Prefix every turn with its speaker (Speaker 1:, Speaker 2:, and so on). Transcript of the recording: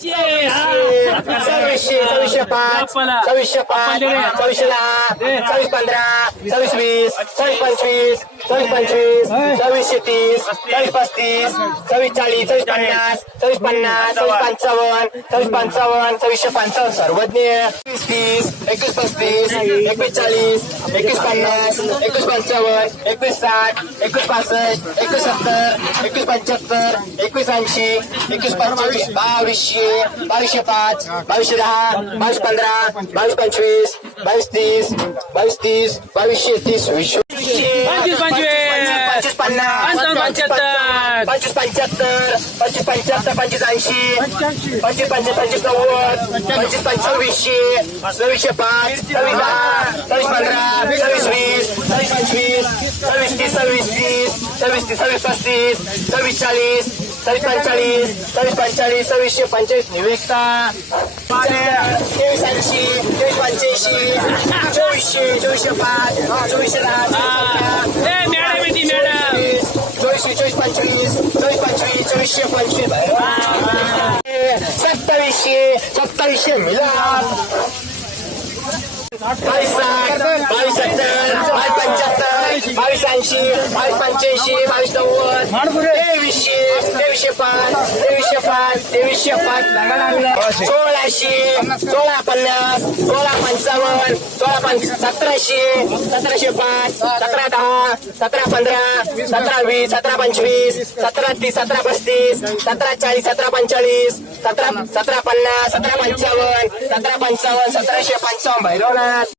Speaker 1: 谢谢。सव्वीसशे सव्वीसशे पाच सव्वीसशे पाच सव्वीसशे दहा सव्वीस पंधरा सव्वीस वीस सव्वीस पंचवीस सव्वीस पंचवीस सव्वीसशे तीस सव्वीस पस्तीस सव्वीस चाळीस सव्वीस पन्नास सव्वीस पन्नास सव्वीस पंचावन्न सव्वीस पंचावन्न सव्वीसशे पंचावन्न. सर्वज्ञ. एकवीस तीस एकवीस पस्तीस एकवीस चाळीस एकवीस पन्नास एकवीस पंचावन्न एकवीस साठ एकवीस पासष्ट एकवीस सत्तर एकवीस पंच्याहत्तर एकवीस ऐंशी एकवीस पंचवीस बावीसशे बावीसशे पाच बावीसशे दहा बावीस पंधरा बावीस पंचवीस बावीस तीस बावीस तीस बावीसशे तीस वीस
Speaker 2: पंचवीस, पंचवीस.
Speaker 1: पन्नास
Speaker 2: पंच्याहत्तर.
Speaker 1: पंचवीस पंच्याहत्तर पंचवीस पंच्याहत्तर पंचवीस ऐंशी पंचवीस पंचवीस पंचवीस नव्वद पंचवीस पंचवीसशे सव्वीसशे पाच सव्वीस दहा सव्वीस पंधरा सव्वीस वीस सव्वीस पंचवीस सव्वीस तीस सव्वीस तीस सव्वीस तीस सव्वीस पस्तीस सव्वीस चाळीस सव्वीस पंचेचाळीस सव्वीस पंचेचाळीस सव्वीसशे पंचवीस निवेकता तेवीस ऐंशी तेवीस पंच्याऐंशी चोवीसशे चोवीसशे पाच चोवीसशे दहा चोवीसशे चोवीस पंचवीस चोवीस पंचवीस चोवीसशे पंचवीस. सत्तावीसशे सत्तावीसशे मिलान बावीस साठ बावीस सत्तर बावीस पंच्याहत्तर बावीस ऐंशी बावीस पंच्याऐंशी बावीस नव्वद तेवीसशे. पाच तेवीसशे पाच सोळाशे सोळा पन्नास सोळा पंचावन्न सोळा पंच सतराशे सतराशे पाच सतरा दहा सतरा पंधरा सतरा वीस सतरा पंचवीस सतरा तीस सतरा पस्तीस सतरा चाळीस सतरा पंचेचाळीस सतरा सतरा पन्नास सतरा पंचावन्न सतरा पंचावन्न सतराशे पंचावन्न. भैरवनाथ.